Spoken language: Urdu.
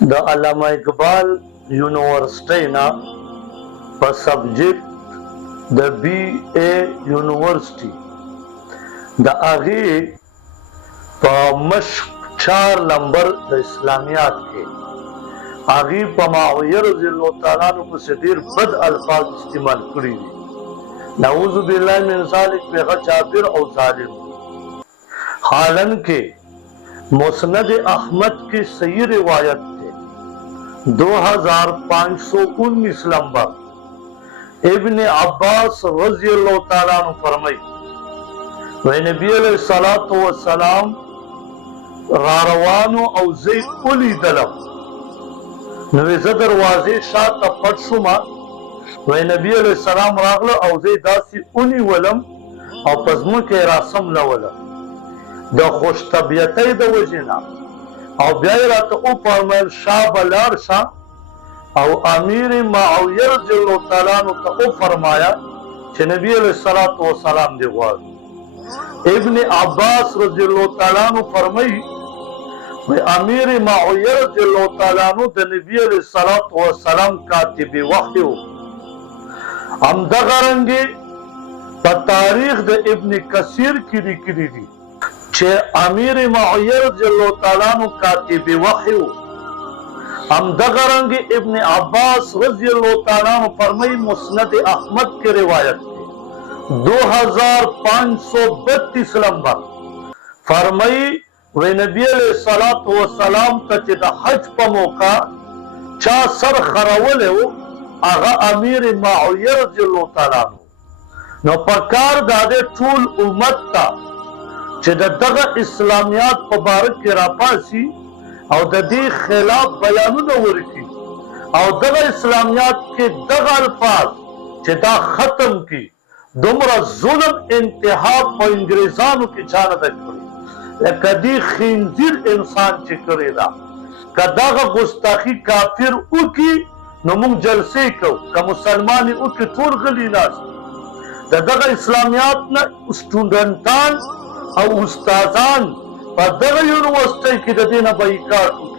د علامه اقبال یونیورسټی نه په subject the be a university د هغې په مشق 4 نمبر د اسلامیات کې هغې په معاویه رضی الله تعالی عنہ پسې ډېر بد الفاظ استعمال کړي دي. نعوذ بالله من ذلک پیغه جابر او ظالم. حالن کې مسند احمد کی صحیح روایت ہے 2519 نمبر ابن عباس رضی اللہ تعالیٰ عنہ فرمائی وی نبی علیہ السلام راروانو او زی اولی دلم نوی زه دروازې شاته پټ شوم وی نبی علیہ السلام راغله او زی داسې اونی ولم او په ځمکه راسم لولم د خوش طبیعتۍ د وجې او بیا یې راته وفرمیل شا به لاړ شه او امیر معاویه رضی الله تعالی عنہ ته وفرمایا چې نبی علیہ السلام دی غواړي. ابن عباس رضی الله تعالی عنہ فرمایي وی امیر معاویه رضی الله تعالی عنہ د نبی علیہ السلام کاتب وحی و همدغه رنګې په تاریخ د ابن کثیر کې لیکلي دي چې امیر معاویه رضی الله تعالی عنہ کاتب وحی و همدغه رنګې ابن عباس رضی الله تعالی عنہ فرمایي مسند احمد کی روایت کې 2532 نمبر فرمایي وی نبی علیہ السلام ته چې د حج په موقع چا سر خرولی و هغه امیر معاویه رضی الله تعالی عنہ نو پکار دا د ټول امت ته چې دغه اسلامیات په باره کې راپاسي او د دې خلاف بیانونه ورکړي او دغه اسلامیات کې دغه الفاظ چې دا ختم کی دومره ظلم انتها په انګریزانو کې چا نه ده کړی لکه دې خنزیر انسان چې کړی دا که دغه ګستاخي کافر وکړي نو موږ جلسې کوو که مسلمان یې وکړي ټول غلي ناست د دغه اسلامیات نه سټوډنټان او استادان په دغه یونیورسټۍ کې د دې نه بایکاټ وکړي